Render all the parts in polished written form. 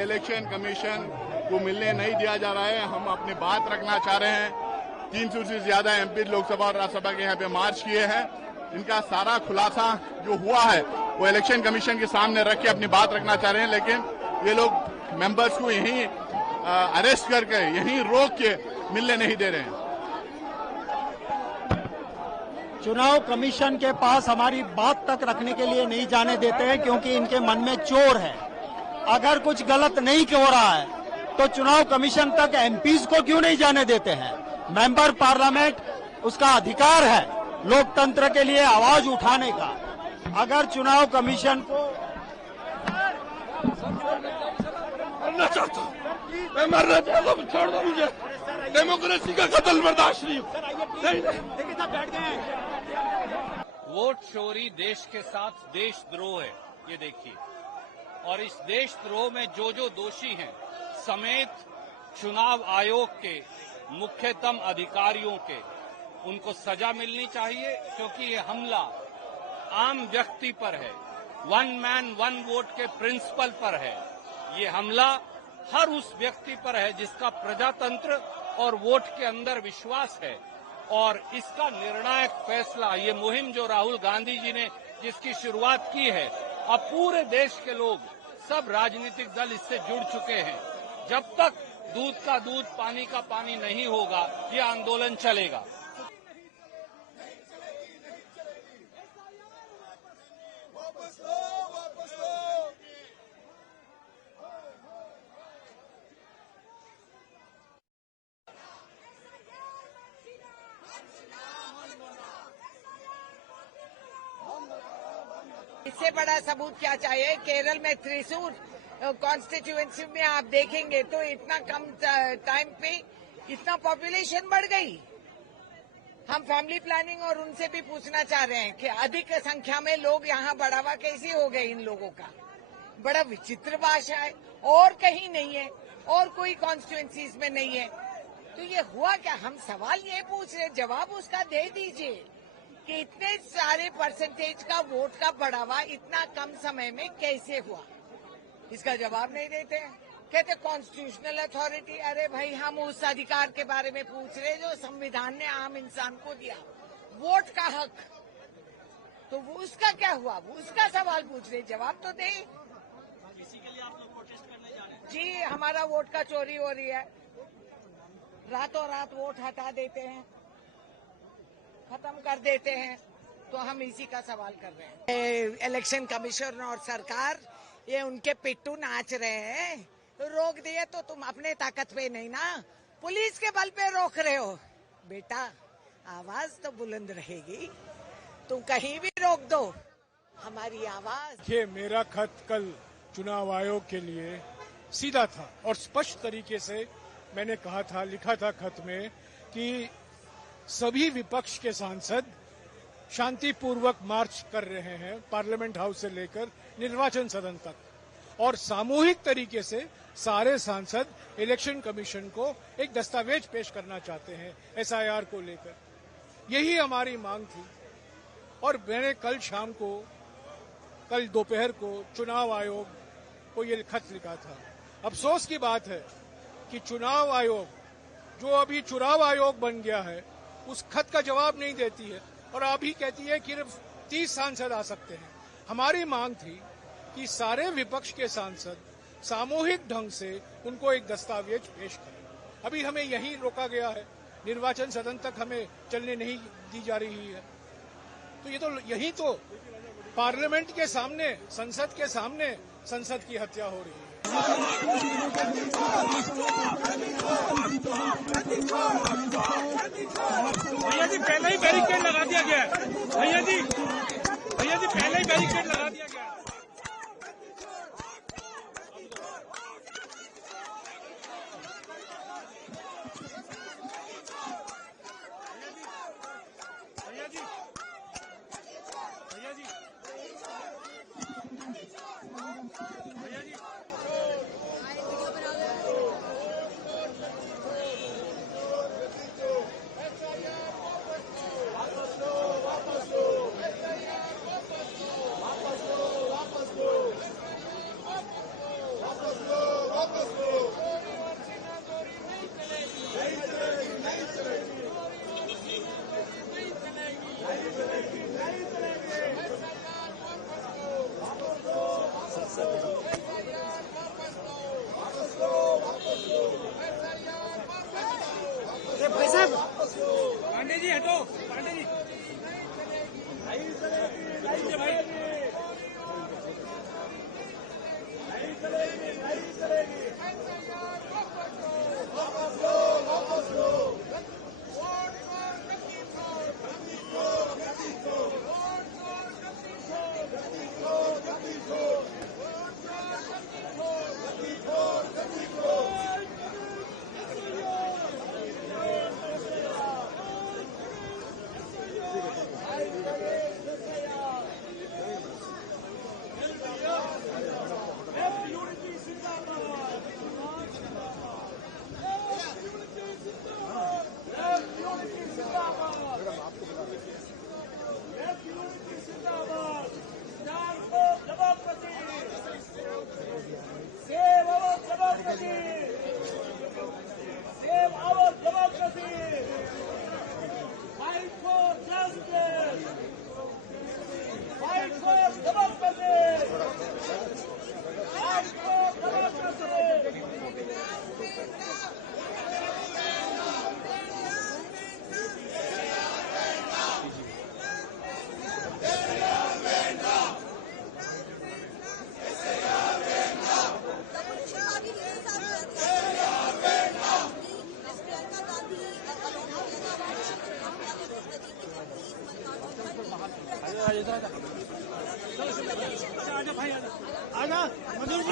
Election commission को मिलने नहीं दिया जा रहा है। हम अपनी बात रखना चाह रहे हैं। 300 से ज्यादा एमपी लोकसभा और राज्यसभा के यहाँ पे मार्च किए हैं। इनका सारा खुलासा जो हुआ है वो इलेक्शन कमीशन के सामने रख के अपनी बात रखना चाह रहे हैं, लेकिन ये लोग मेंबर्स को यहीं अरेस्ट करके यहीं रोक के मिलने नहीं दे रहे हैं। चुनाव कमीशन के पास हमारी बात तक रखने के लिए नहीं जाने देते हैं, क्योंकि इनके मन में चोर है। अगर कुछ गलत नहीं हो रहा है तो चुनाव कमीशन तक एमपीज को क्यों नहीं जाने देते हैं? मेंबर पार्लियामेंट, उसका अधिकार है लोकतंत्र के लिए आवाज उठाने का। अगर चुनाव कमीशन को मरना चाहता हूं, मैं मरना चाहता हूं, छोड़ दो मुझे। डेमोक्रेसी का कत्ल बर्दाश्त नहीं। वोट चोरी देश के साथ देशद्रोह है, ये देखिए। और इस देशद्रोह में जो जो दोषी हैं समेत चुनाव आयोग के मुख्यतम अधिकारियों के, उनको सजा मिलनी चाहिए, क्योंकि ये हमला आम व्यक्ति पर है, वन मैन वन वोट के प्रिंसिपल पर है। ये हमला हर उस व्यक्ति पर है जिसका प्रजातंत्र और वोट के अंदर विश्वास है। और इसका निर्णायक फैसला, ये मुहिम जो राहुल गांधी जी ने जिसकी शुरुआत की है, अब पूरे देश के लोग, सब राजनीतिक दल इससे जुड़ चुके हैं। जब तक दूध का दूध पानी का पानी नहीं होगा, ये आंदोलन चलेगा। इससे बड़ा सबूत क्या चाहिए? केरल में त्रिशूर कॉन्स्टिट्यूएंसी में आप देखेंगे तो इतना कम टाइम पे इतना पॉपुलेशन बढ़ गई। हम फैमिली प्लानिंग और उनसे भी पूछना चाह रहे हैं कि अधिक संख्या में लोग यहाँ बढ़ावा कैसे हो गए इन लोगों का। बड़ा विचित्र भाषा है, और कहीं नहीं है, और कोई कॉन्स्टिट्यूएंसीज में नहीं है। तो ये हुआ क्या? हम सवाल ये पूछ रहे, जवाब उसका दे दीजिए कि इतने सारे परसेंटेज का वोट का बढ़ावा इतना कम समय में कैसे हुआ। इसका जवाब नहीं देते हैं। कहते कॉन्स्टिट्यूशनल अथॉरिटी। अरे भाई, हम उस अधिकार के बारे में पूछ रहे जो संविधान ने आम इंसान को दिया, वोट का हक। तो वो उसका क्या हुआ? वो उसका सवाल पूछ रहे, जवाब तो दे। इसी के लिए आप लोग प्रोटेस्ट करने जा रहे हैं? जी, हमारा वोट का चोरी हो रही है। रातों रात वोट हटा देते हैं, खत्म कर देते हैं, तो हम इसी का सवाल कर रहे हैं। इलेक्शन कमीशन और सरकार ये उनके पिट्टू नाच रहे हैं। रोक दिए तो तुम अपने ताकत पे नहीं ना, पुलिस के बल पे रोक रहे हो। बेटा, आवाज तो बुलंद रहेगी, तुम कहीं भी रोक दो हमारी आवाज। देखिए, मेरा खत कल चुनाव आयोग के लिए सीधा था और स्पष्ट तरीके से मैंने कहा था, लिखा था खत में कि सभी विपक्ष के सांसद शांतिपूर्वक मार्च कर रहे हैं पार्लियामेंट हाउस से लेकर निर्वाचन सदन तक, और सामूहिक तरीके से सारे सांसद इलेक्शन कमीशन को एक दस्तावेज पेश करना चाहते हैं एसआईआर को लेकर। यही हमारी मांग थी। और मैंने कल दोपहर को चुनाव आयोग को ये खत लिखा था। अफसोस की बात है कि चुनाव आयोग, जो अभी चुनाव आयोग बन गया है, उस खत का जवाब नहीं देती है और अभी कहती है कि सिर्फ 30 सांसद आ सकते हैं। हमारी मांग थी कि सारे विपक्ष के सांसद सामूहिक ढंग से उनको एक दस्तावेज पेश करें। अभी हमें यहीं रोका गया है, निर्वाचन सदन तक हमें चलने नहीं दी जा रही है। तो ये तो यही तो पार्लियामेंट के सामने, संसद के सामने संसद की हत्या हो रही है। भैया जी, पहले ही बैरिकेड लगा दिया गया है। भैया जी, पहले ही बैरिकेड लगा दिया गया है।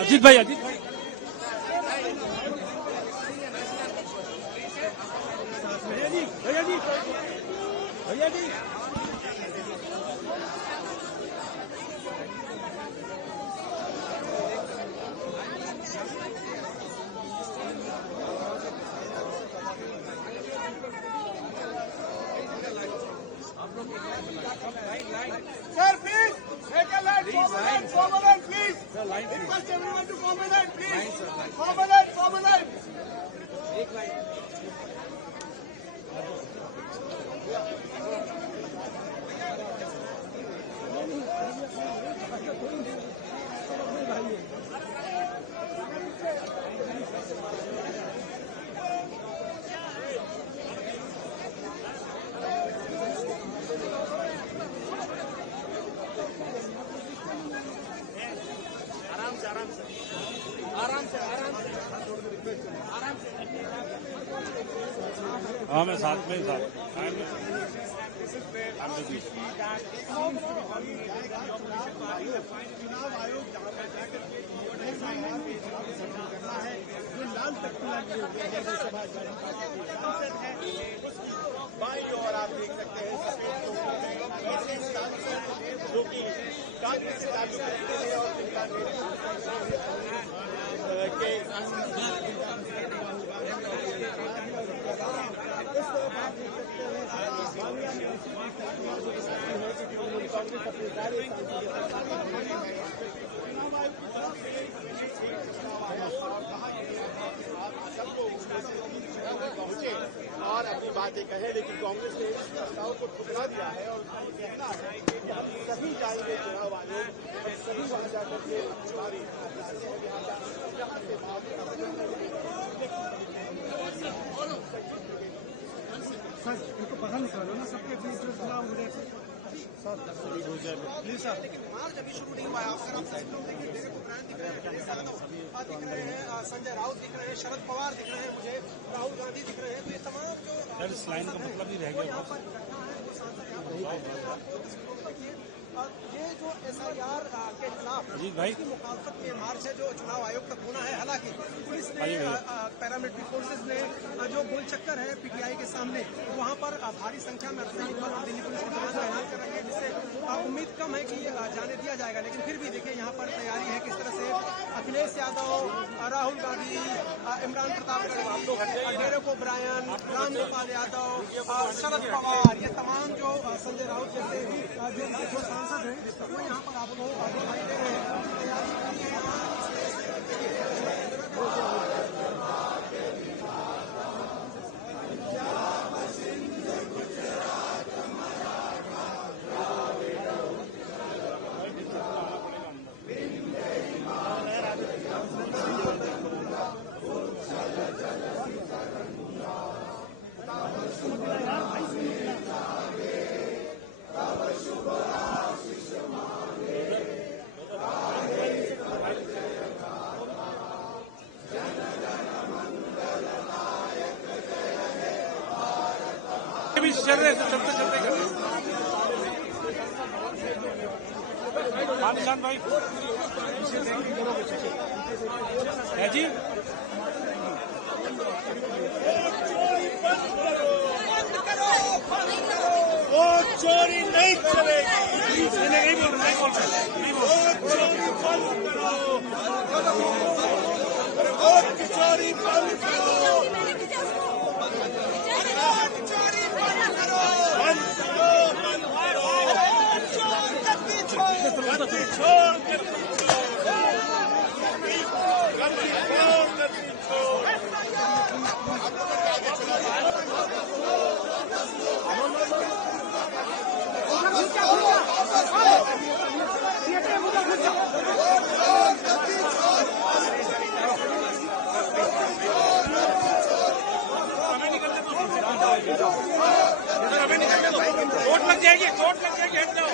अजीत भाई भैया जी भैया जी भैया जी Sir, please make a line. Forward line, please. Request everyone to forward line, please. Forward line. हाँ मैं साथ में था चुनाव आयोग जहाँ पर जाकर के करना है जो लाल तख्तियां लिए हुए हैं लोकसभा सांसद है बाईं ओर आप देख सकते हैं ऐसे सांसद जो कि कांग्रेस से ताल्लुक रखते हैं और जिनका पहुंचे और अपनी बातें कहे, लेकिन कांग्रेस ने इस प्रस्ताव को ठुकरा दिया है और कहना है कि हम सभी जाएंगे चुनाव आयोग और सभी वहां जाकर के चुनावी सर इनको बाहर निकालो ना, सबके बीच जो चुनाव हो रहे प्लीज सर। लेकिन मार्च अभी शुरू नहीं हुआ है, अफसर आप देख रहे हैं, संजय राउत दिख रहे हैं, शरद पवार दिख रहे हैं, मुझे राहुल गांधी दिख रहे हैं, तो ये तमाम जो इस लाइन का मतलब ही रह गया यहाँ पर घटना है वो सांसद यहाँ पर और ये जो SIR के खिलाफ इसकी मुखालफत में मार्च है जो चुनाव आयोग तक होना है। हालांकि पुलिस ने पैरामिलिट्री फोर्सेज ने जो गोल चक्कर है PTI के सामने वहां पर भारी संख्या में अर्धसैनिक बल और दिल्ली पुलिस की तरफ से तैनात कर रही है, जिससे उम्मीद कम है कि जाने दिया जाएगा। लेकिन फिर भी देखिए यहाँ पर तैयारी है किस तरह से अखिलेश यादव, राहुल गांधी, इमरान प्रतापगढ़, डेरेक ओब्रायन, राम गोपाल यादव, शरद पवार, ये तमाम जो संजय राउत जैसे जो सांसद हैं वो यहाँ पर आपको दिखाई दे रहे हैं। भी चल रहे चलते कर निशान भाई है जी। वो चोरी नहीं चलेगी, नहीं बोल वो चोरी बंद करो, चोट लग जाएगी हट जाओ।